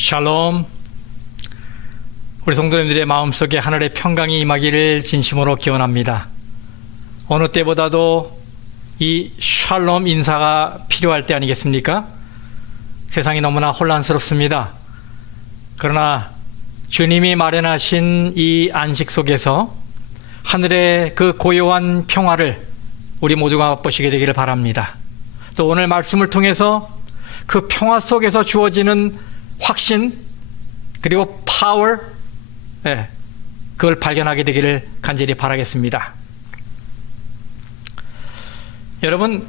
샬롬. 우리 성도님들의 마음속에 하늘의 평강이 임하기를 진심으로 기원합니다. 어느 때보다도 이 샬롬 인사가 필요할 때 아니겠습니까? 세상이 너무나 혼란스럽습니다. 그러나 주님이 마련하신 이 안식 속에서 하늘의 그 고요한 평화를 우리 모두가 맛보시게 되기를 바랍니다. 또 오늘 말씀을 통해서 그 평화 속에서 주어지는 확신 그리고 파워, 그걸 발견하게 되기를 간절히 바라겠습니다. 여러분,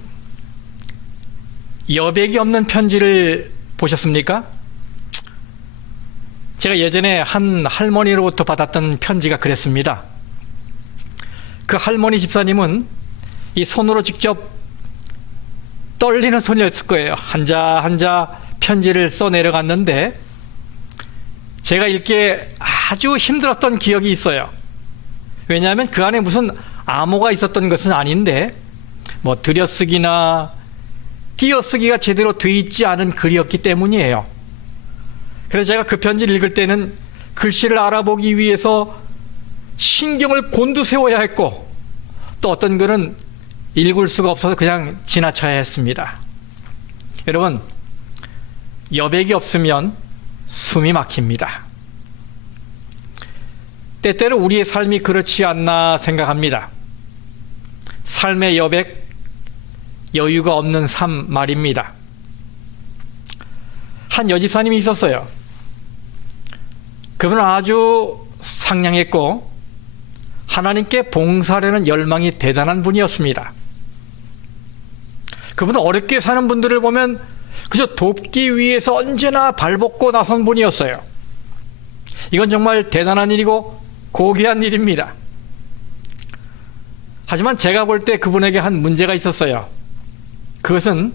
여백이 없는 편지를 보셨습니까? 제가 예전에 한 할머니로부터 받았던 편지가 그랬습니다. 그 할머니 집사님은 이 손으로 직접 떨리는 손이었을 거예요. 한자 편지를 써 내려갔는데 제가 읽기에 아주 힘들었던 기억이 있어요. 왜냐하면 그 안에 무슨 암호가 있었던 것은 아닌데 뭐 들여쓰기나 띄어쓰기가 제대로 돼 있지 않은 글이었기 때문이에요. 그래서 제가 그 편지를 읽을 때는 글씨를 알아보기 위해서 신경을 곤두세워야 했고, 또 어떤 글은 읽을 수가 없어서 그냥 지나쳐야 했습니다. 여러분, 여백이 없으면 숨이 막힙니다. 때때로 우리의 삶이 그렇지 않나 생각합니다. 삶의 여백, 여유가 없는 삶 말입니다. 한 여집사님이 있었어요. 그분은 아주 상냥했고 하나님께 봉사하려는 열망이 대단한 분이었습니다. 그분은 어렵게 사는 분들을 보면 그저 돕기 위해서 언제나 발벗고 나선 분이었어요. 이건 정말 대단한 일이고 고귀한 일입니다. 하지만 제가 볼 때 그분에게 한 문제가 있었어요. 그것은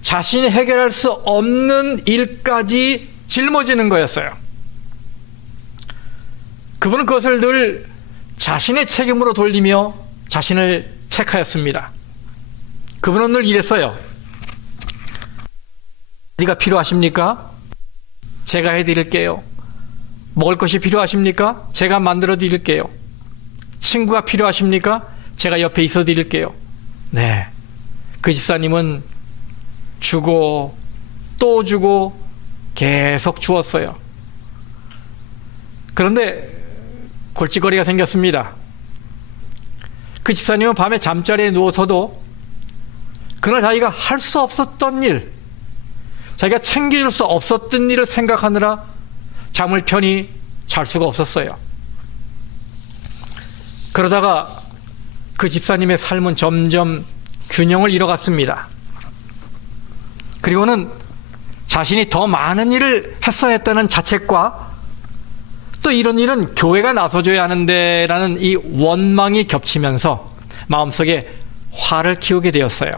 자신이 해결할 수 없는 일까지 짊어지는 거였어요. 그분은 그것을 늘 자신의 책임으로 돌리며 자신을 책하였습니다. 그분은 늘 이랬어요. 어디가 필요하십니까? 제가 해드릴게요. 먹을 것이 필요하십니까? 제가 만들어 드릴게요. 친구가 필요하십니까? 제가 옆에 있어 드릴게요. 네, 그 집사님은 주고 또 주고 계속 주었어요. 그런데 골칫거리가 생겼습니다. 그 집사님은 밤에 잠자리에 누워서도 그날 자기가 할 수 없었던 일, 자기가 챙겨줄 수 없었던 일을 생각하느라 잠을 편히 잘 수가 없었어요. 그러다가 그 집사님의 삶은 점점 균형을 잃어갔습니다. 그리고는 자신이 더 많은 일을 했어야 했다는 자책과 또 이런 일은 교회가 나서줘야 하는데 라는 이 원망이 겹치면서 마음속에 화를 키우게 되었어요.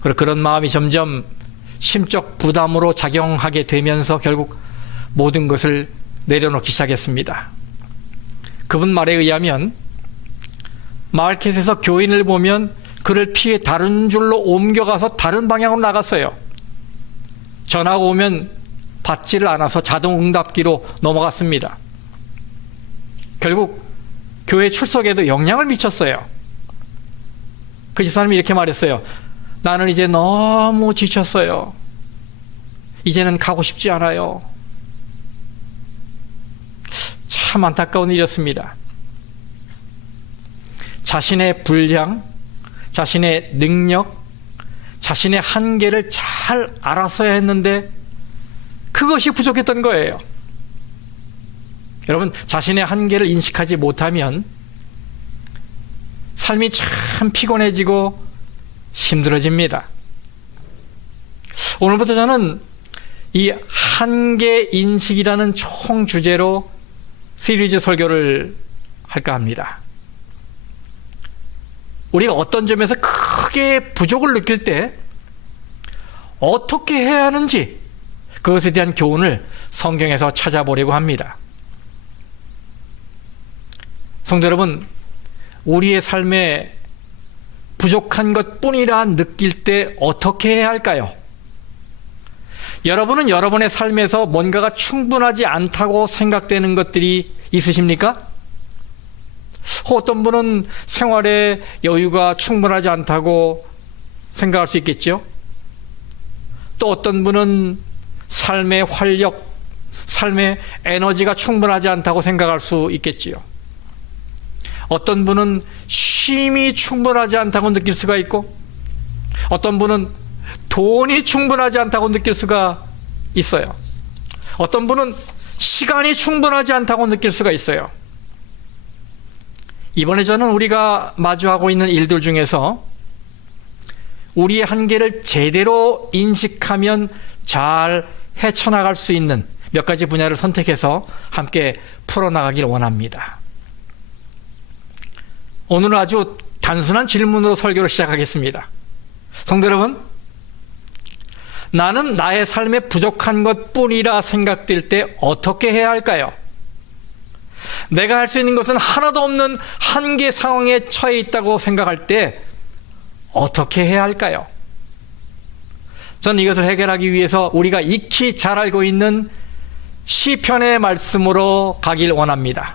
그리고 그런 마음이 점점 심적 부담으로 작용하게 되면서 결국 모든 것을 내려놓기 시작했습니다. 그분 말에 의하면 마을켓에서 교인을 보면 그를 피해 다른 줄로 옮겨가서 다른 방향으로 나갔어요. 전화가 오면 받지를 않아서 자동 응답기로 넘어갔습니다. 결국 교회 출석에도 영향을 미쳤어요. 그 집사님이 이렇게 말했어요. 나는 이제 너무 지쳤어요. 이제는 가고 싶지 않아요. 참 안타까운 일이었습니다. 자신의 분량, 자신의 능력, 자신의 한계를 잘 알았어야 했는데 그것이 부족했던 거예요. 여러분, 자신의 한계를 인식하지 못하면 삶이 참 피곤해지고 힘들어집니다. 오늘부터 저는 이 한계 인식이라는 총 주제로 시리즈 설교를 할까 합니다. 우리가 어떤 점에서 크게 부족을 느낄 때 어떻게 해야 하는지 그것에 대한 교훈을 성경에서 찾아보려고 합니다. 성도 여러분, 우리의 삶에 부족한 것뿐이라 느낄 때 어떻게 해야 할까요? 여러분은 여러분의 삶에서 뭔가가 충분하지 않다고 생각되는 것들이 있으십니까? 어떤 분은 생활에 여유가 충분하지 않다고 생각할 수 있겠죠. 또 어떤 분은 삶의 활력, 삶의 에너지가 충분하지 않다고 생각할 수 있겠지요. 어떤 분은 쉼이 충분하지 않다고 느낄 수가 있고, 어떤 분은 돈이 충분하지 않다고 느낄 수가 있어요. 어떤 분은 시간이 충분하지 않다고 느낄 수가 있어요. 이번에 저는 우리가 마주하고 있는 일들 중에서 우리의 한계를 제대로 인식하면 잘 헤쳐나갈 수 있는 몇 가지 분야를 선택해서 함께 풀어나가길 원합니다. 오늘은 아주 단순한 질문으로 설교를 시작하겠습니다. 성도 여러분, 나는 나의 삶에 부족한 것뿐이라 생각될 때 어떻게 해야 할까요? 내가 할 수 있는 것은 하나도 없는 한계 상황에 처해 있다고 생각할 때 어떻게 해야 할까요? 저는 이것을 해결하기 위해서 우리가 익히 잘 알고 있는 시편의 말씀으로 가길 원합니다.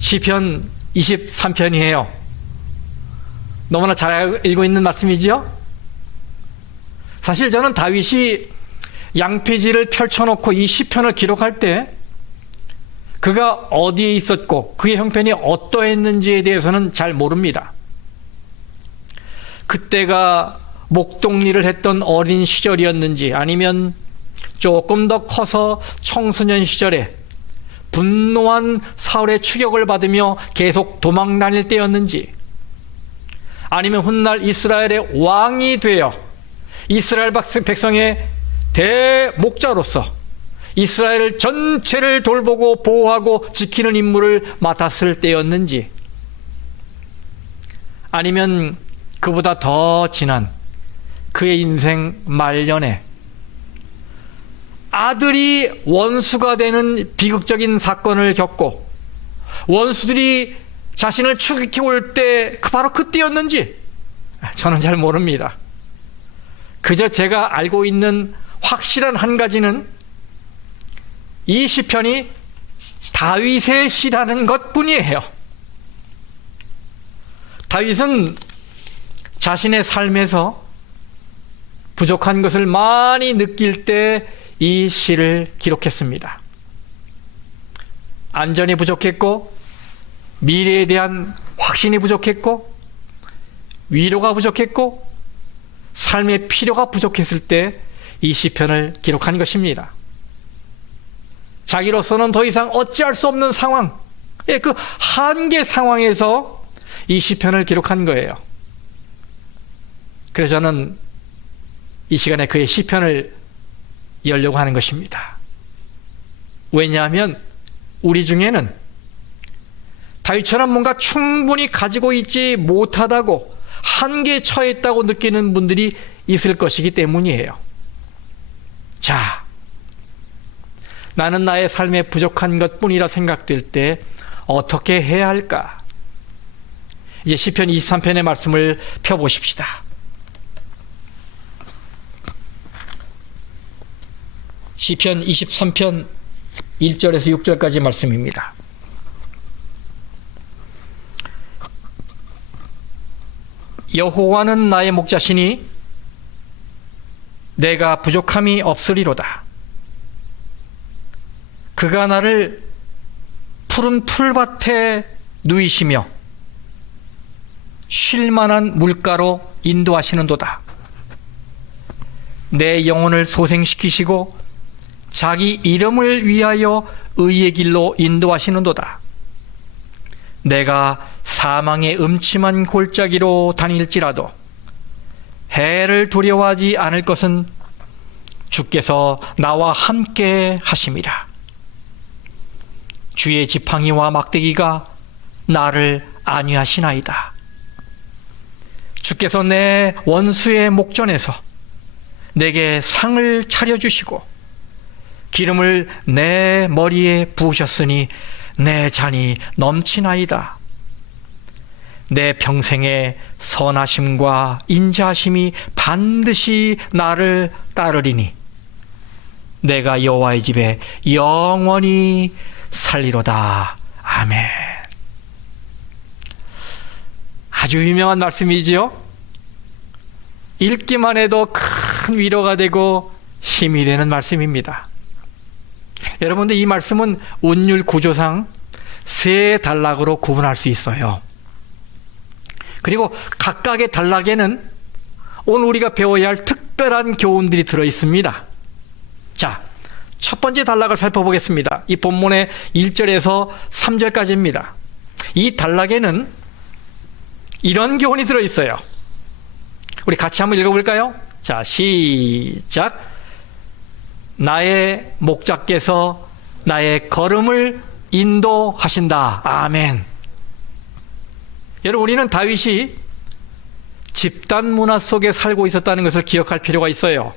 시편 23편이에요. 너무나 잘 알고 있는 말씀이죠? 사실 저는 다윗이 양피지를 펼쳐놓고 이 시편을 기록할 때 그가 어디에 있었고 그의 형편이 어떠했는지에 대해서는 잘 모릅니다. 그때가 목동리를 했던 어린 시절이었는지, 아니면 조금 더 커서 청소년 시절에 분노한 사울의 추격을 받으며 계속 도망 다닐 때였는지, 아니면 훗날 이스라엘의 왕이 되어 이스라엘 백성의 대목자로서 이스라엘 전체를 돌보고 보호하고 지키는 임무를 맡았을 때였는지, 아니면 그보다 더 지난 그의 인생 말년에 아들이 원수가 되는 비극적인 사건을 겪고 원수들이 자신을 추격해 올 때 바로 그때였는지 저는 잘 모릅니다. 그저 제가 알고 있는 확실한 한 가지는 이 시편이 다윗의 시라는 것뿐이에요. 다윗은 자신의 삶에서 부족한 것을 많이 느낄 때 이 시를 기록했습니다. 안전이 부족했고, 미래에 대한 확신이 부족했고, 위로가 부족했고, 삶의 필요가 부족했을 때 이 시편을 기록한 것입니다. 자기로서는 더 이상 어찌할 수 없는 상황, 그 한계 상황에서 이 시편을 기록한 거예요. 그래서 저는 이 시간에 그의 시편을 열려고 하는 것입니다. 왜냐하면 우리 중에는 다윗처럼 뭔가 충분히 가지고 있지 못하다고, 한계에 처해 있다고 느끼는 분들이 있을 것이기 때문이에요. 자, 나는 나의 삶에 부족한 것뿐이라 생각될 때 어떻게 해야 할까? 이제 시편 23편의 말씀을 펴보십시다. 시편 23편 1절에서 6절까지 말씀입니다. 여호와는 나의 목자시니 내가 부족함이 없으리로다. 그가 나를 푸른 풀밭에 누이시며 쉴 만한 물가로 인도하시는도다. 내 영혼을 소생시키시고 자기 이름을 위하여 의의 길로 인도하시는도다. 내가 사망의 음침한 골짜기로 다닐지라도 해를 두려워하지 않을 것은 주께서 나와 함께 하심이라. 주의 지팡이와 막대기가 나를 안위하시나이다. 주께서 내 원수의 목전에서 내게 상을 차려주시고 기름을 내 머리에 부으셨으니 내 잔이 넘치나이다. 내 평생의 선하심과 인자하심이 반드시 나를 따르리니 내가 여호와의 집에 영원히 살리로다. 아멘. 아주 유명한 말씀이지요. 읽기만 해도 큰 위로가 되고 힘이 되는 말씀입니다. 여러분들, 이 말씀은 운율 구조상 세 단락으로 구분할 수 있어요. 그리고 각각의 단락에는 오늘 우리가 배워야 할 특별한 교훈들이 들어 있습니다. 자, 첫 번째 단락을 살펴보겠습니다. 이 본문의 1절에서 3절까지입니다. 이 단락에는 이런 교훈이 들어 있어요. 우리 같이 한번 읽어볼까요? 자, 시작. 나의 목자께서 나의 걸음을 인도하신다. 아멘. 여러분, 우리는 다윗이 집단 문화 속에 살고 있었다는 것을 기억할 필요가 있어요.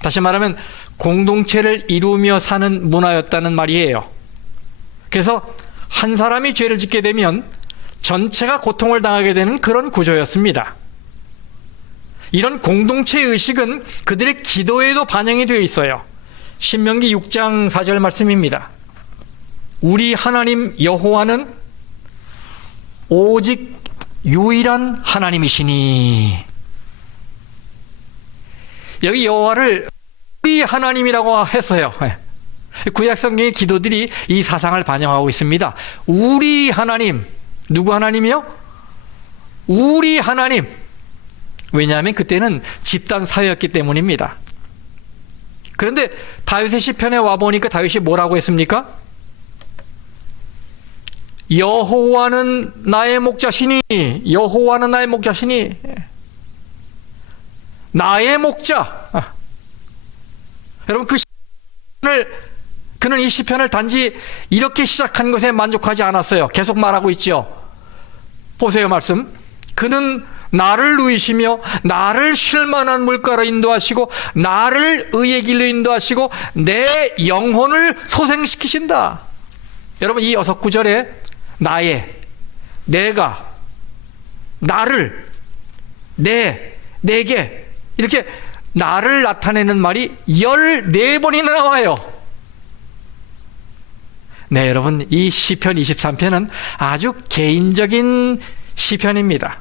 다시 말하면 공동체를 이루며 사는 문화였다는 말이에요. 그래서 한 사람이 죄를 짓게 되면 전체가 고통을 당하게 되는 그런 구조였습니다. 이런 공동체 의식은 그들의 기도에도 반영이 되어 있어요. 신명기 6장 4절 말씀입니다. 우리 하나님 여호와는 오직 유일한 하나님이시니. 여기 여호와를 우리 하나님이라고 했어요. 구약 성경의 기도들이 이 사상을 반영하고 있습니다. 우리 하나님. 누구 하나님이요? 우리 하나님. 왜냐하면 그때는 집단 사회였기 때문입니다. 그런데 다윗의 시편에 와보니까 다윗이 뭐라고 했습니까? 여호와는 나의 목자시니, 여호와는 나의 목자시니, 나의 목자. 여러분, 그는 이 시편을 단지 이렇게 시작한 것에 만족하지 않았어요. 계속 말하고 있죠. 보세요, 말씀. 그는 나를 누이시며 나를 쉴만한 물가로 인도하시고 나를 의의 길로 인도하시고 내 영혼을 소생시키신다. 여러분, 이 6구절에 나의, 내가, 나를, 내게 이렇게 나를 나타내는 말이 14번이나 나와요. 네, 여러분, 이 시편 23편은 아주 개인적인 시편입니다.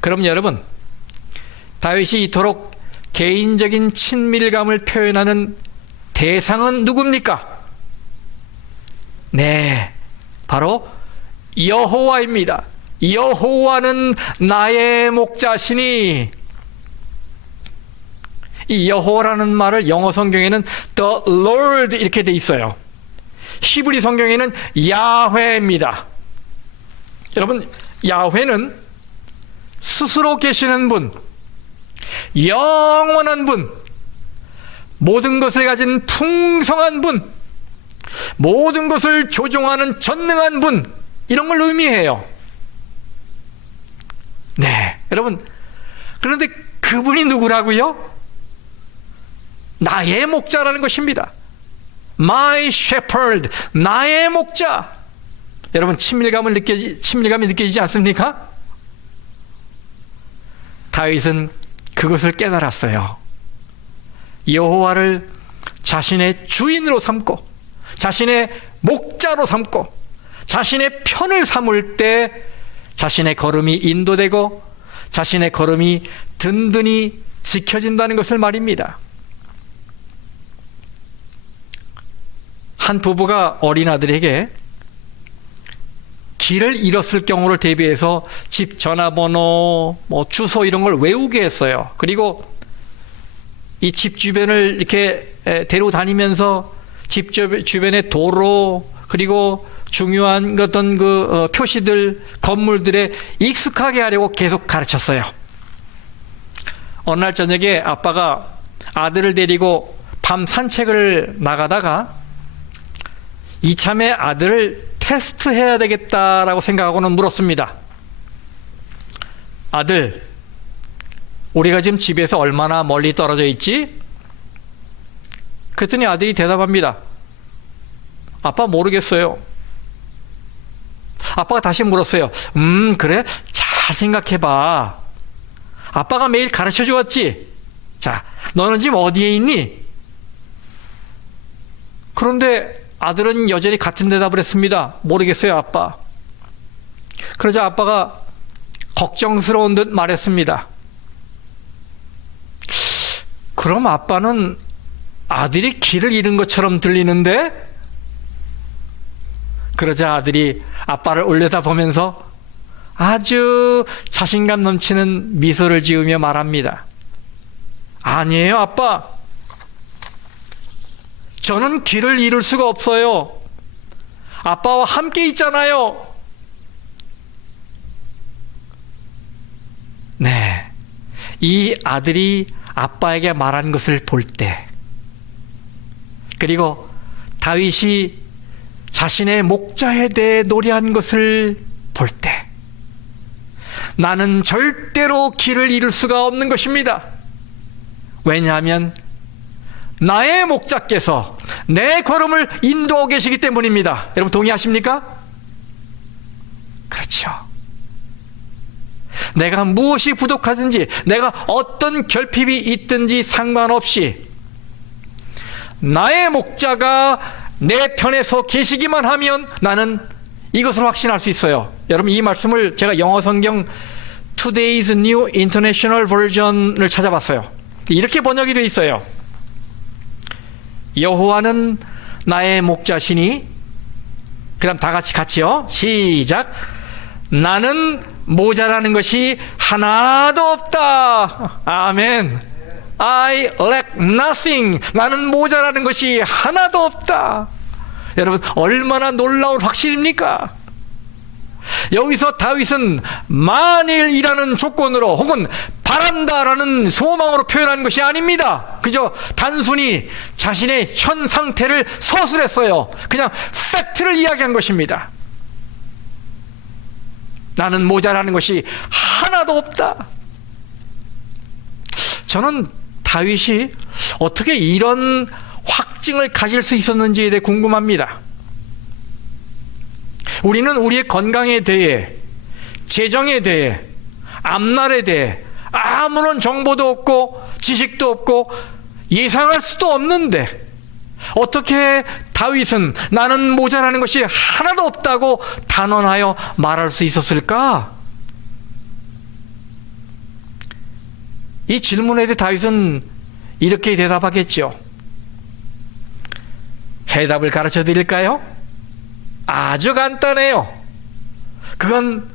그럼 여러분, 다윗이 이토록 개인적인 친밀감을 표현하는 대상은 누굽니까? 네, 바로 여호와입니다. 여호와는 나의 목자시니. 이 여호와라는 말을 영어 성경에는 The Lord 이렇게 돼 있어요. 히브리 성경에는 야훼입니다. 여러분, 야훼는 스스로 계시는 분, 영원한 분, 모든 것을 가진 풍성한 분, 모든 것을 조종하는 전능한 분, 이런 걸 의미해요. 네, 여러분, 그런데 그분이 누구라고요? 나의 목자라는 것입니다. My shepherd, 나의 목자. 여러분, 친밀감이 느껴지지 않습니까? 다윗은 그것을 깨달았어요. 여호와를 자신의 주인으로 삼고 자신의 목자로 삼고 자신의 편을 삼을 때 자신의 걸음이 인도되고 자신의 걸음이 든든히 지켜진다는 것을 말입니다. 한 부부가 어린 아들에게 길을 잃었을 경우를 대비해서 집 전화번호, 주소 이런 걸 외우게 했어요. 그리고 이 집 주변을 이렇게 데리고 다니면서 집 주변의 도로, 그리고 중요한 어떤 표시들, 건물들에 익숙하게 하려고 계속 가르쳤어요. 어느 날 저녁에 아빠가 아들을 데리고 밤 산책을 나가다가 이참에 아들을 테스트해야 되겠다라고 생각하고는 물었습니다. 아들, 우리가 지금 집에서 얼마나 멀리 떨어져 있지? 그랬더니 아들이 대답합니다. 아빠 모르겠어요. 아빠가 다시 물었어요. 그래? 잘 생각해봐. 아빠가 매일 가르쳐 주었지? 자, 너는 지금 어디에 있니? 그런데 아들은 여전히 같은 대답을 했습니다. 모르겠어요, 아빠. 그러자 아빠가 걱정스러운 듯 말했습니다. 그럼 아빠는 아들이 길을 잃은 것처럼 들리는데? 그러자 아들이 아빠를 올려다보면서 아주 자신감 넘치는 미소를 지으며 말합니다. 아니에요, 아빠. 저는 길을 잃을 수가 없어요. 아빠와 함께 있잖아요. 네, 이 아들이 아빠에게 말한 것을 볼 때, 그리고 다윗이 자신의 목자에 대해 노래한 것을 볼 때, 나는 절대로 길을 잃을 수가 없는 것입니다. 왜냐하면 나의 목자께서 내 걸음을 인도하고 계시기 때문입니다. 여러분 동의하십니까? 그렇죠. 내가 무엇이 부족하든지, 내가 어떤 결핍이 있든지 상관없이 나의 목자가 내 편에 서 계시기만 하면 나는 이것을 확신할 수 있어요. 여러분, 이 말씀을 제가 영어 성경 Today's New International Version을 찾아봤어요. 이렇게 번역이 되어 있어요. 여호와는 나의 목자시니, 그 다음 다 같이요. 시작. 나는 모자라는 것이 하나도 없다. 아멘. I lack nothing. 나는 모자라는 것이 하나도 없다. 여러분, 얼마나 놀라운 확신입니까? 여기서 다윗은 만일이라는 조건으로 혹은 바란다라는 소망으로 표현한 것이 아닙니다. 그저 단순히 자신의 현 상태를 서술했어요. 그냥 팩트를 이야기한 것입니다. 나는 모자라는 것이 하나도 없다. 저는 다윗이 어떻게 이런 확증을 가질 수 있었는지에 대해 궁금합니다. 우리는 우리의 건강에 대해, 재정에 대해, 앞날에 대해 아무런 정보도 없고 지식도 없고 예상할 수도 없는데 어떻게 다윗은 나는 모자라는 것이 하나도 없다고 단언하여 말할 수 있었을까? 이 질문에 대해 다윗은 이렇게 대답하겠죠. 해답을 가르쳐 드릴까요? 아주 간단해요. 그건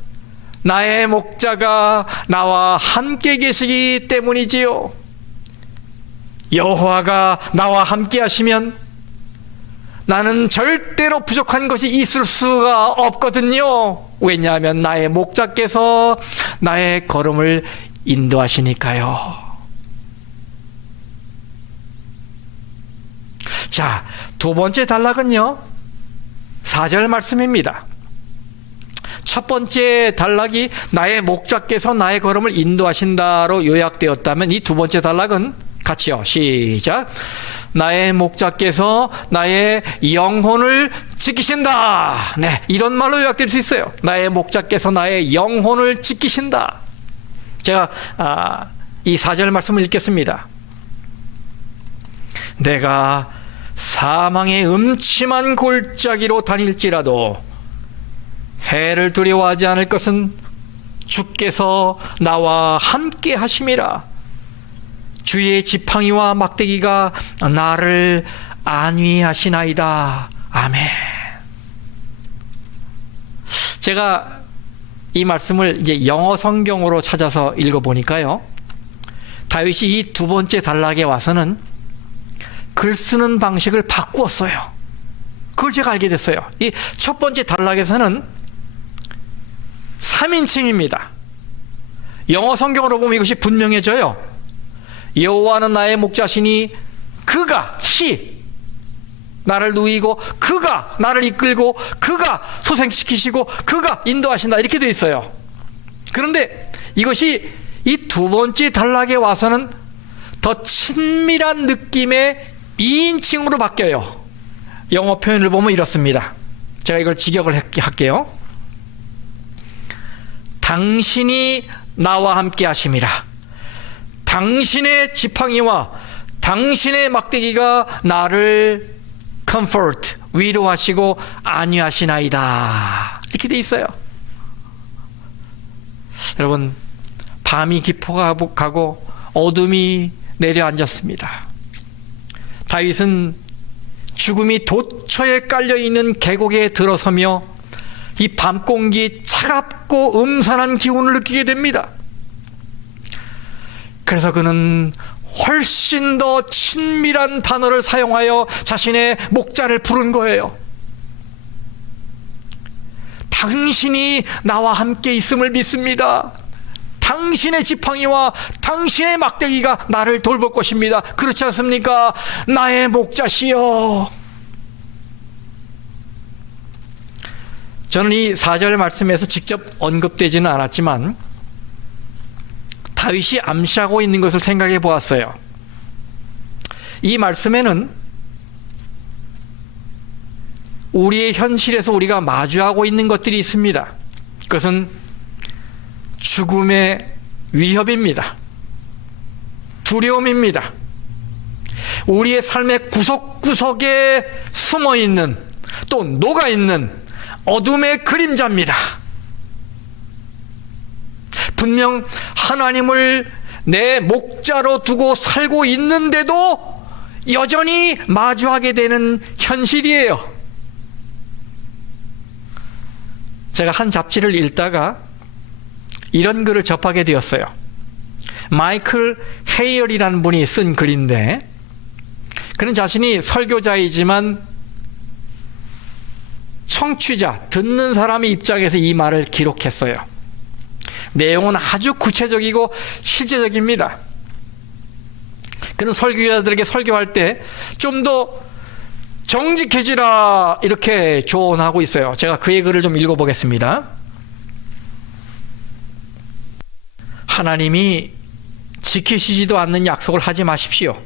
나의 목자가 나와 함께 계시기 때문이지요. 여호와가 나와 함께 하시면 나는 절대로 부족한 것이 있을 수가 없거든요. 왜냐하면 나의 목자께서 나의 걸음을 인도하시니까요. 자, 두 번째 단락은요, 4절 말씀입니다. 첫 번째 단락이 나의 목자께서 나의 걸음을 인도하신다로 요약되었다면, 이 두 번째 단락은 같이요. 시작. 나의 목자께서 나의 영혼을 지키신다. 네, 이런 말로 요약될 수 있어요. 나의 목자께서 나의 영혼을 지키신다. 제가 이 4절 말씀을 읽겠습니다. 내가 사망의 음침한 골짜기로 다닐지라도 해를 두려워하지 않을 것은 주께서 나와 함께 하심이라. 주의 지팡이와 막대기가 나를 안위하시나이다. 아멘. 제가 이 말씀을 이제 영어 성경으로 찾아서 읽어보니까요, 다윗이 이 두 번째 단락에 와서는 글 쓰는 방식을 바꾸었어요. 그걸 제가 알게 됐어요. 이 첫 번째 단락에서는 3인칭입니다. 영어 성경으로 보면 이것이 분명해져요. 여호와는 나의 목자시니 그가, he, 나를 누이고 그가 나를 이끌고 그가 소생시키시고 그가 인도하신다, 이렇게 되어 있어요. 그런데 이것이 이 두 번째 단락에 와서는 더 친밀한 느낌의 2인칭으로 바뀌어요. 영어 표현을 보면 이렇습니다. 제가 이걸 직역을 할게요. 당신이 나와 함께 하심이라. 당신의 지팡이와 당신의 막대기가 나를 comfort, 위로하시고 안위하시나이다. 이렇게 돼 있어요. 여러분, 밤이 깊어가고 어둠이 내려앉았습니다. 다윗은 죽음이 도처에 깔려있는 계곡에 들어서며 이 밤공기 차갑고 음산한 기운을 느끼게 됩니다. 그래서 그는 훨씬 더 친밀한 단어를 사용하여 자신의 목자를 부른 거예요. 당신이 나와 함께 있음을 믿습니다. 당신의 지팡이와 당신의 막대기가 나를 돌볼 것입니다. 그렇지 않습니까? 나의 목자시여. 저는 이 4절 말씀에서 직접 언급되지는 않았지만 다윗이 암시하고 있는 것을 생각해 보았어요. 이 말씀에는 우리의 현실에서 우리가 마주하고 있는 것들이 있습니다. 그것은 죽음의 위협입니다. 두려움입니다. 우리의 삶의 구석구석에 숨어있는 또 녹아있는 어둠의 그림자입니다. 분명 하나님을 내 목자로 두고 살고 있는데도 여전히 마주하게 되는 현실이에요. 제가 한 잡지를 읽다가 이런 글을 접하게 되었어요. 마이클 헤이얼이라는 분이 쓴 글인데, 그는 자신이 설교자이지만 청취자, 듣는 사람의 입장에서 이 말을 기록했어요. 내용은 아주 구체적이고 실제적입니다. 그는 설교자들에게 설교할 때 좀 더 정직해지라 이렇게 조언하고 있어요. 제가 그의 글을 좀 읽어보겠습니다. 하나님이 지키시지도 않는 약속을 하지 마십시오.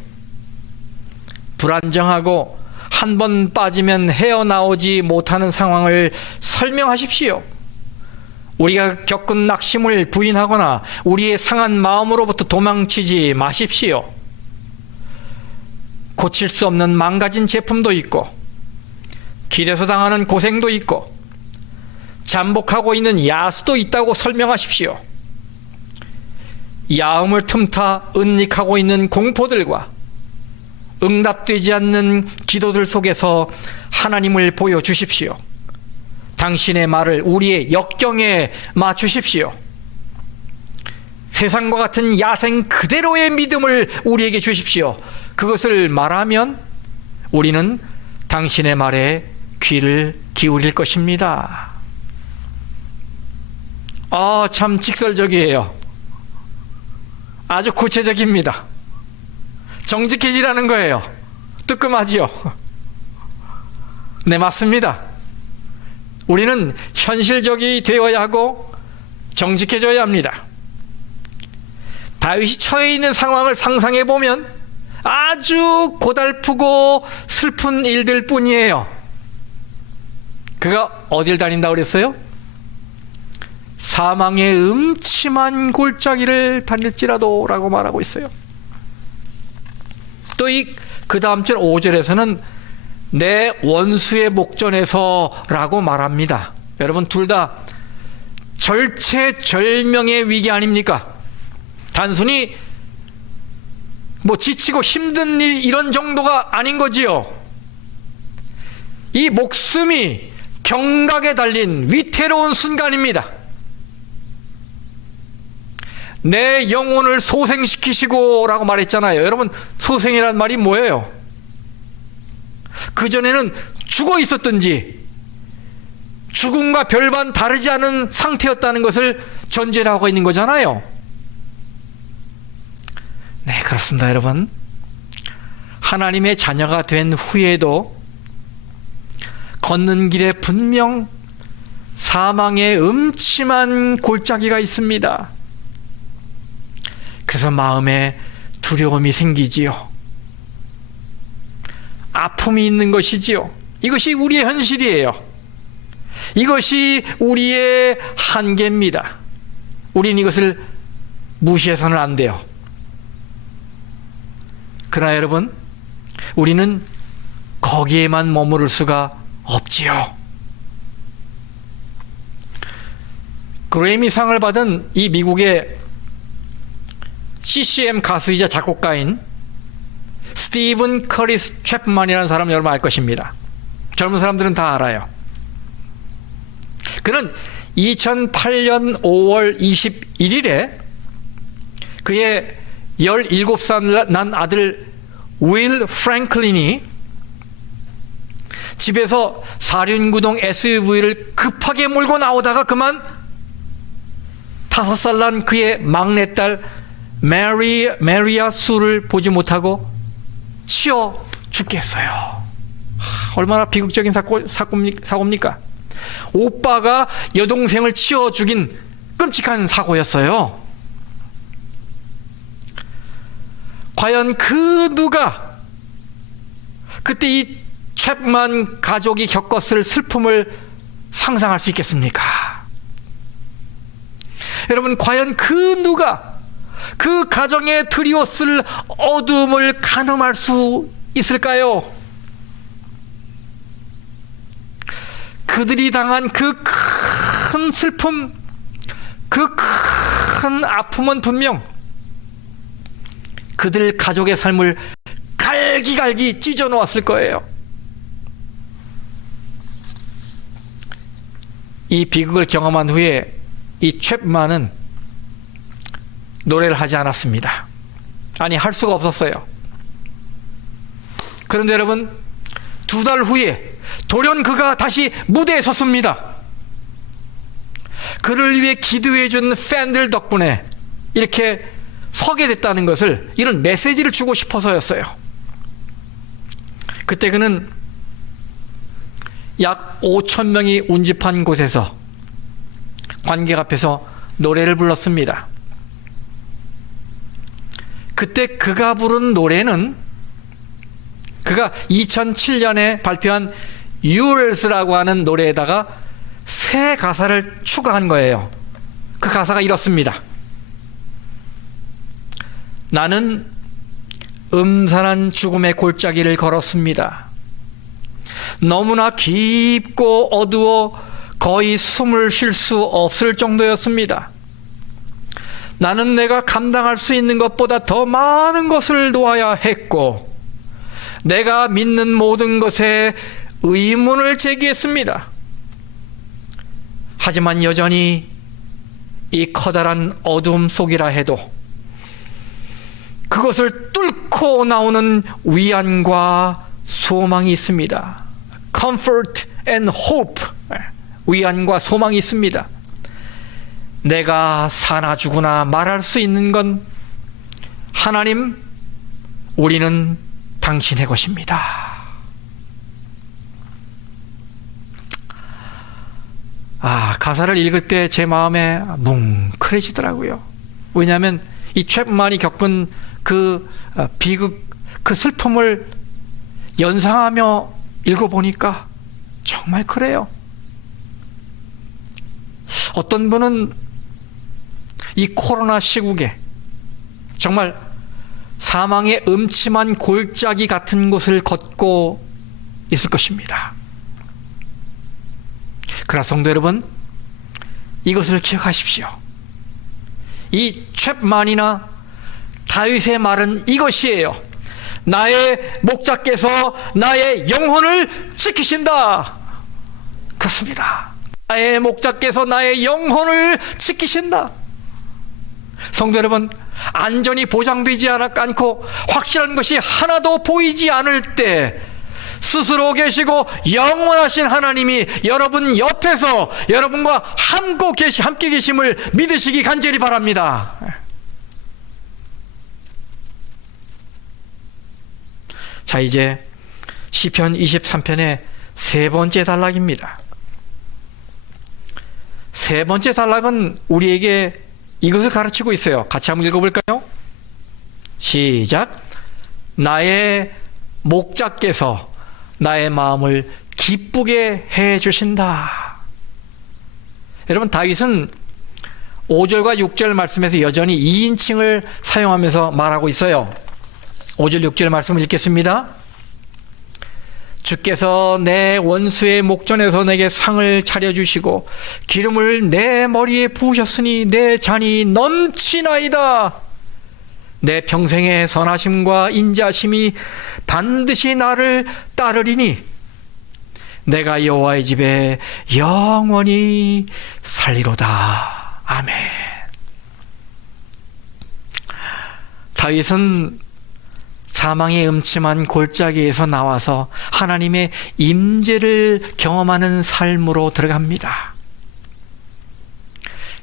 불안정하고 한 번 빠지면 헤어나오지 못하는 상황을 설명하십시오. 우리가 겪은 낙심을 부인하거나 우리의 상한 마음으로부터 도망치지 마십시오. 고칠 수 없는 망가진 제품도 있고 길에서 당하는 고생도 있고 잠복하고 있는 야수도 있다고 설명하십시오. 야음을 틈타 은닉하고 있는 공포들과 응답되지 않는 기도들 속에서 하나님을 보여주십시오. 당신의 말을 우리의 역경에 맞추십시오. 세상과 같은 야생 그대로의 믿음을 우리에게 주십시오. 그것을 말하면 우리는 당신의 말에 귀를 기울일 것입니다. 참 직설적이에요. 아주 구체적입니다. 정직해지라는 거예요. 뜨끔하지요? 네, 맞습니다. 우리는 현실적이 되어야 하고 정직해져야 합니다. 다윗이 처해 있는 상황을 상상해 보면 아주 고달프고 슬픈 일들 뿐이에요. 그가 어딜 다닌다고 그랬어요? 사망의 음침한 골짜기를 다닐지라도 라고 말하고 있어요. 또 그 다음 절 5절에서는 내 원수의 목전에서 라고 말합니다. 여러분, 둘 다 절체절명의 위기 아닙니까? 단순히 지치고 힘든 일 이런 정도가 아닌 거지요. 이 목숨이 경각에 달린 위태로운 순간입니다. 내 영혼을 소생시키시고 라고 말했잖아요. 여러분, 소생이란 말이 뭐예요? 그전에는 죽어 있었든지 죽음과 별반 다르지 않은 상태였다는 것을 전제로 하고 있는 거잖아요. 네, 그렇습니다, 여러분. 하나님의 자녀가 된 후에도 걷는 길에 분명 사망의 음침한 골짜기가 있습니다. 그래서 마음에 두려움이 생기지요. 아픔이 있는 것이지요. 이것이 우리의 현실이에요. 이것이 우리의 한계입니다. 우린 이것을 무시해서는 안 돼요. 그러나 여러분, 우리는 거기에만 머무를 수가 없지요. 그래미상을 받은 이 미국의 CCM 가수이자 작곡가인 스티븐 커리스 챕만이라는 사람 여러분 알 것입니다. 젊은 사람들은 다 알아요. 그는 2008년 5월 21일에 그의 17살 난 아들 윌 프랭클린이 집에서 사륜구동 SUV를 급하게 몰고 나오다가 그만 5살 난 그의 막내딸 메리아 수를 보지 못하고 치어 죽게 했어요. 얼마나 비극적인 사고입니까? 오빠가 여동생을 치어 죽인 끔찍한 사고였어요. 과연 그 누가 그때 이 챕만 가족이 겪었을 슬픔을 상상할 수 있겠습니까? 여러분, 과연 그 누가 그 가정에 드리웠을 어둠을 가늠할 수 있을까요? 그들이 당한 그 큰 슬픔, 그 큰 아픔은 분명 그들 가족의 삶을 갈기갈기 찢어 놓았을 거예요. 이 비극을 경험한 후에 이 챕만은 노래를 하지 않았습니다. 아니, 할 수가 없었어요. 그런데 여러분, 2달 후에 돌연 그가 다시 무대에 섰습니다. 그를 위해 기도해 준 팬들 덕분에 이렇게 서게 됐다는 것을, 이런 메시지를 주고 싶어서였어요. 그때 그는 약 5,000명이 운집한 곳에서 관객 앞에서 노래를 불렀습니다. 그때 그가 부른 노래는 그가 2007년에 발표한 Yours라고 하는 노래에다가 새 가사를 추가한 거예요. 그 가사가 이렇습니다. 나는 음산한 죽음의 골짜기를 걸었습니다. 너무나 깊고 어두워 거의 숨을 쉴 수 없을 정도였습니다. 나는 내가 감당할 수 있는 것보다 더 많은 것을 놓아야 했고, 내가 믿는 모든 것에 의문을 제기했습니다. 하지만 여전히 이 커다란 어둠 속이라 해도 그것을 뚫고 나오는 위안과 소망이 있습니다. Comfort and hope. 위안과 소망이 있습니다. 내가 사나 죽으나 말할 수 있는 건 하나님, 우리는 당신의 것입니다. 가사를 읽을 때 제 마음에 뭉클해지더라고요. 왜냐하면 이 챕만이 겪은 그 비극, 그 슬픔을 연상하며 읽어보니까 정말 그래요. 어떤 분은 이 코로나 시국에 정말 사망의 음침한 골짜기 같은 곳을 걷고 있을 것입니다. 그러나 성도 여러분, 이것을 기억하십시오. 이 챕만이나 다윗의 말은 이것이에요. 나의 목자께서 나의 영혼을 지키신다. 그렇습니다. 나의 목자께서 나의 영혼을 지키신다. 성도 여러분, 안전이 보장되지 않고 확실한 것이 하나도 보이지 않을 때 스스로 계시고 영원하신 하나님이 여러분 옆에서 여러분과 함께 계심을 믿으시기 간절히 바랍니다. 자, 이제 시편 23편의 세 번째 단락입니다. 세 번째 단락은 우리에게 이것을 가르치고 있어요. 같이 한번 읽어볼까요? 시작. 나의 목자께서 나의 마음을 기쁘게 해 주신다. 여러분, 다윗은 5절과 6절 말씀에서 여전히 2인칭을 사용하면서 말하고 있어요. 5절 6절 말씀을 읽겠습니다. 주께서 내 원수의 목전에서 내게 상을 차려주시고 기름을 내 머리에 부으셨으니 내 잔이 넘치나이다. 내 평생의 선하심과 인자심이 반드시 나를 따르리니 내가 여호와의 집에 영원히 살리로다. 아멘. 다윗은 사망의 음침한 골짜기에서 나와서 하나님의 임재를 경험하는 삶으로 들어갑니다.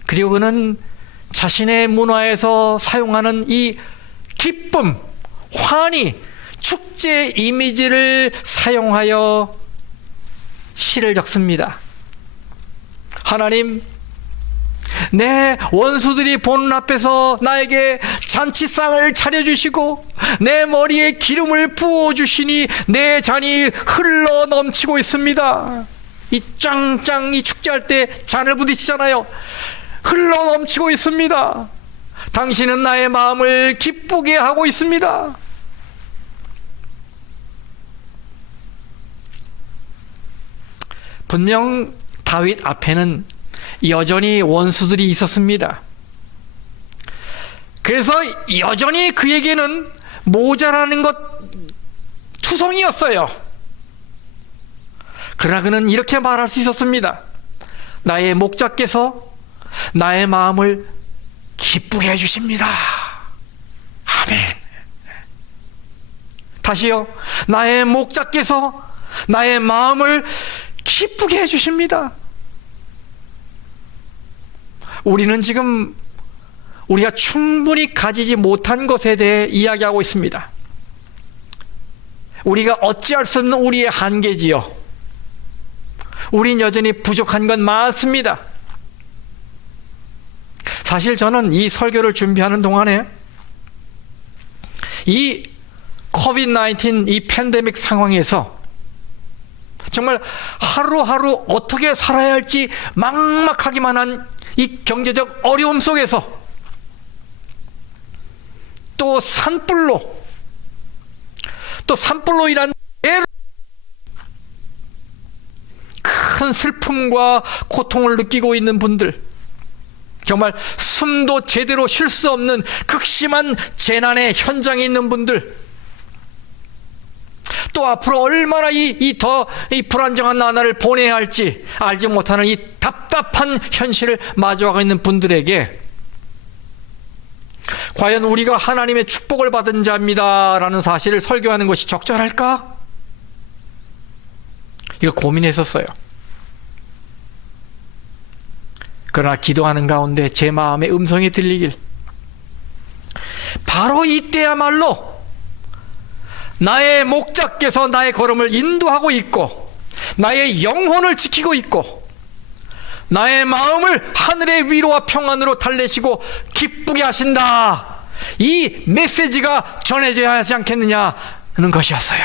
그리고 그는 자신의 문화에서 사용하는 이 기쁨, 환희, 축제 이미지를 사용하여 시를 적습니다. 하나님, 내 원수들이 보는 앞에서 나에게 잔치상을 차려주시고 내 머리에 기름을 부어주시니 내 잔이 흘러 넘치고 있습니다. 이 짱짱 이 축제할 때 잔을 부딪히잖아요. 흘러 넘치고 있습니다. 당신은 나의 마음을 기쁘게 하고 있습니다. 분명 다윗 앞에는 여전히 원수들이 있었습니다. 그래서 여전히 그에게는 모자라는 것 투성이었어요. 그러나 그는 이렇게 말할 수 있었습니다. 나의 목자께서 나의 마음을 기쁘게 해주십니다. 아멘. 다시요. 나의 목자께서 나의 마음을 기쁘게 해주십니다. 우리는 지금 우리가 충분히 가지지 못한 것에 대해 이야기하고 있습니다. 우리가 어찌할 수 없는 우리의 한계지요. 우린 여전히 부족한 건 많습니다. 사실 저는 이 설교를 준비하는 동안에 이 코비드-19 이 팬데믹 상황에서 정말 하루하루 어떻게 살아야 할지 막막하기만 한 이 경제적 어려움 속에서 또 산불로 인한 큰 슬픔과 고통을 느끼고 있는 분들, 정말 숨도 제대로 쉴 수 없는 극심한 재난의 현장에 있는 분들, 또 앞으로 얼마나 이 불안정한 나날을 보내야 할지 알지 못하는 이 답답한 현실을 마주하고 있는 분들에게 과연 우리가 하나님의 축복을 받은 자입니다라는 사실을 설교하는 것이 적절할까? 이거 고민했었어요. 그러나 기도하는 가운데 제 마음의 음성이 들리길, 바로 이때야말로 나의 목자께서 나의 걸음을 인도하고 있고 나의 영혼을 지키고 있고 나의 마음을 하늘의 위로와 평안으로 달래시고 기쁘게 하신다, 이 메시지가 전해져야 하지 않겠느냐 하는 것이었어요.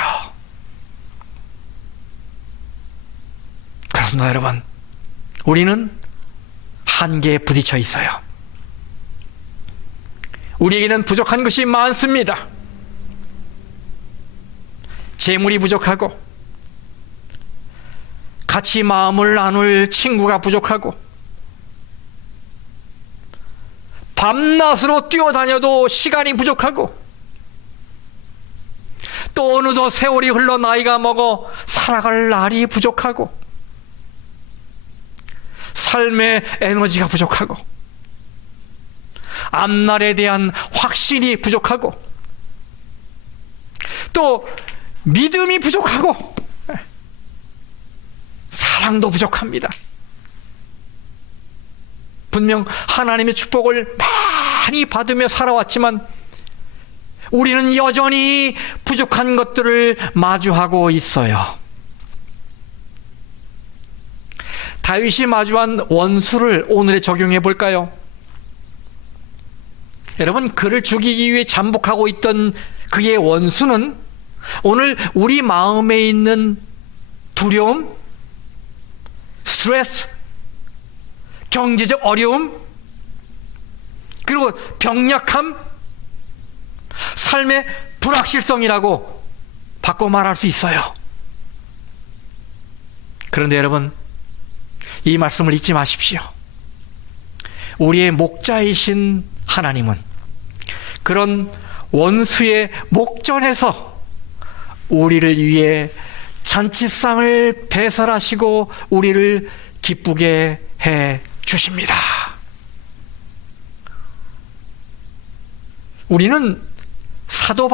그렇습니다. 여러분, 우리는 한계에 부딪혀 있어요. 우리에게는 부족한 것이 많습니다. 재물이 부족하고, 같이 마음을 나눌 친구가 부족하고, 밤낮으로 뛰어다녀도 시간이 부족하고, 또 어느덧 세월이 흘러 나이가 먹어 살아갈 날이 부족하고, 삶의 에너지가 부족하고, 앞날에 대한 확신이 부족하고, 또 믿음이 부족하고, 사랑도 부족합니다. 분명 하나님의 축복을 많이 받으며 살아왔지만 우리는 여전히 부족한 것들을 마주하고 있어요. 다윗이 마주한 원수를 오늘에 적용해 볼까요? 여러분, 그를 죽이기 위해 잠복하고 있던 그의 원수는 오늘 우리 마음에 있는 두려움, 스트레스, 경제적 어려움, 그리고 병약함, 삶의 불확실성이라고 바꿔 말할 수 있어요. 그런데 여러분, 이 말씀을 잊지 마십시오. 우리의 목자이신 하나님은 그런 원수의 목전에서 우리를 위해 잔치상을 배설하시고 우리를 기쁘게 해 주십니다. 우리는 사도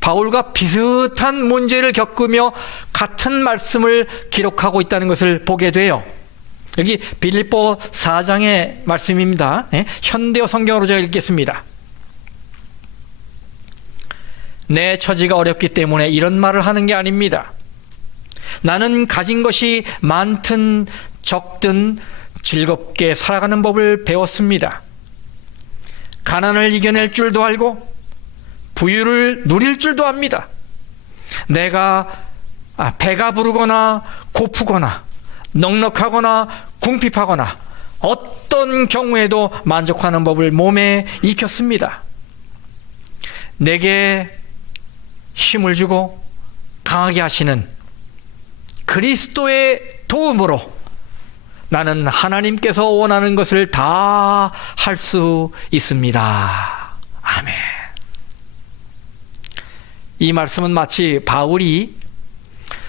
바울과 비슷한 문제를 겪으며 같은 말씀을 기록하고 있다는 것을 보게 돼요. 여기 빌립보 4장의 말씀입니다. 현대어 성경으로 제가 읽겠습니다. 내 처지가 어렵기 때문에 이런 말을 하는 게 아닙니다. 나는 가진 것이 많든 적든 즐겁게 살아가는 법을 배웠습니다. 가난을 이겨낼 줄도 알고 부유를 누릴 줄도 압니다. 내가 배가 부르거나 고프거나 넉넉하거나 궁핍하거나 어떤 경우에도 만족하는 법을 몸에 익혔습니다. 내게 힘을 주고 강하게 하시는 그리스도의 도움으로 나는 하나님께서 원하는 것을 다 할 수 있습니다. 아멘. 이 말씀은 마치 바울이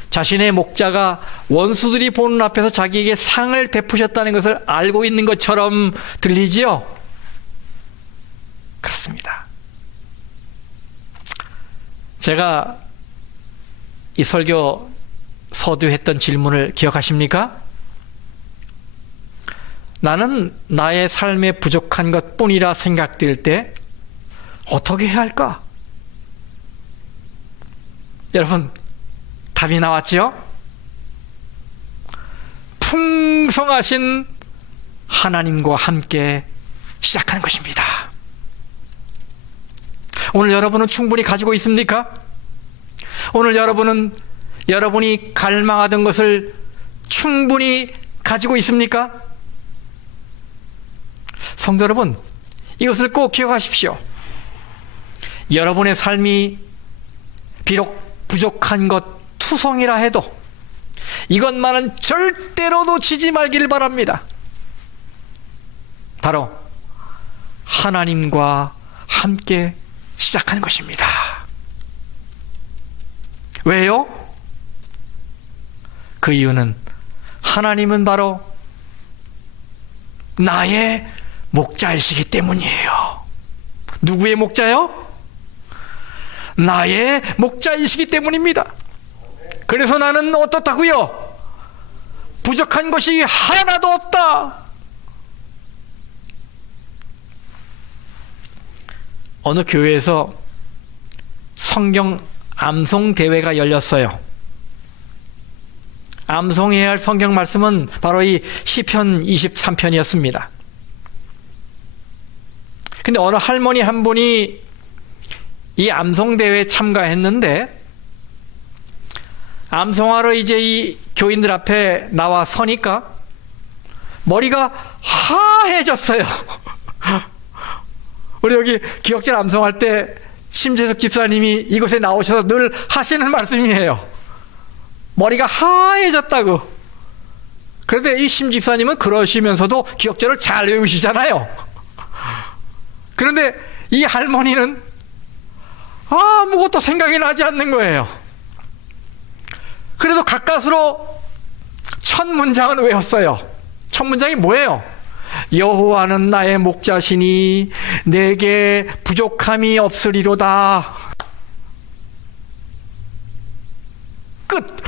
자신의 목자가 원수들이 보는 앞에서 자기에게 상을 베푸셨다는 것을 알고 있는 것처럼 들리지요? 그렇습니다. 제가 이 설교 서두했던 질문을 기억하십니까? 나는 나의 삶에 부족한 것뿐이라 생각될 때 어떻게 해야 할까? 여러분, 답이 나왔지요? 풍성하신 하나님과 함께 시작하는 것입니다. 오늘 여러분은 충분히 가지고 있습니까? 오늘 여러분은 여러분이 갈망하던 것을 충분히 가지고 있습니까? 성도 여러분, 이것을 꼭 기억하십시오. 여러분의 삶이 비록 부족한 것 투성이라 해도 이것만은 절대로 놓치지 말기를 바랍니다. 바로 하나님과 함께 시작하는 것입니다. 왜요? 그 이유는 하나님은 바로 나의 목자이시기 때문이에요. 누구의 목자요? 나의 목자이시기 때문입니다. 그래서 나는 어떻다고요? 부족한 것이 하나도 없다. 어느 교회에서 성경 암송 대회가 열렸어요. 암송해야 할 성경 말씀은 바로 이 시편 23편이었습니다. 근데 어느 할머니 한 분이 이 암송 대회에 참가했는데 암송하러 이제 이 교인들 앞에 나와 서니까 머리가 하얘졌어요. 우리 여기 기억절 암송할 때 심재석 집사님이 이곳에 나오셔서 늘 하시는 말씀이에요. 머리가 하얘졌다고. 그런데 이 심 집사님은 그러시면서도 기억절을 잘 외우시잖아요. 그런데 이 할머니는 아무것도 생각이 나지 않는 거예요. 그래도 가까스로 첫 문장은 외웠어요. 첫 문장이 뭐예요? 여호와는 나의 목자시니 내게 부족함이 없으리로다. 끝.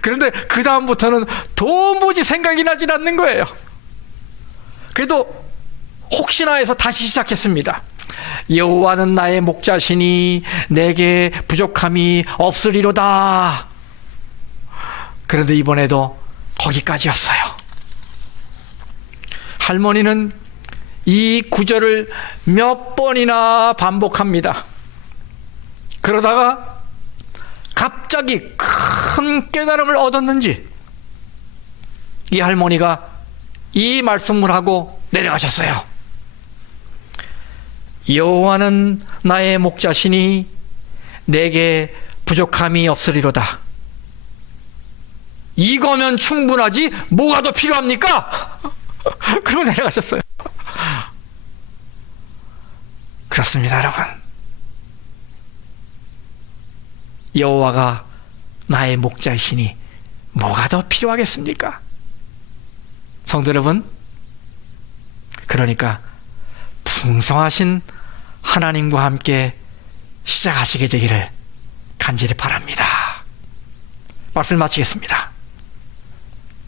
그런데 그 다음부터는 도무지 생각이 나질 않는 거예요. 그래도 혹시나 해서 다시 시작했습니다. 여호와는 나의 목자시니 내게 부족함이 없으리로다. 그런데 이번에도 거기까지였어요. 할머니는 이 구절을 몇 번이나 반복합니다. 그러다가 갑자기 큰 깨달음을 얻었는지 이 할머니가 이 말씀을 하고 내려가셨어요. 여호와는 나의 목자시니 내게 부족함이 없으리로다. 이거면 충분하지 뭐가 더 필요합니까? 그러고 내려가셨어요. 그렇습니다, 여러분. 여호와가 나의 목자이시니 뭐가 더 필요하겠습니까? 성도 여러분, 그러니까 풍성하신 하나님과 함께 시작하시게 되기를 간절히 바랍니다. 말씀 마치겠습니다.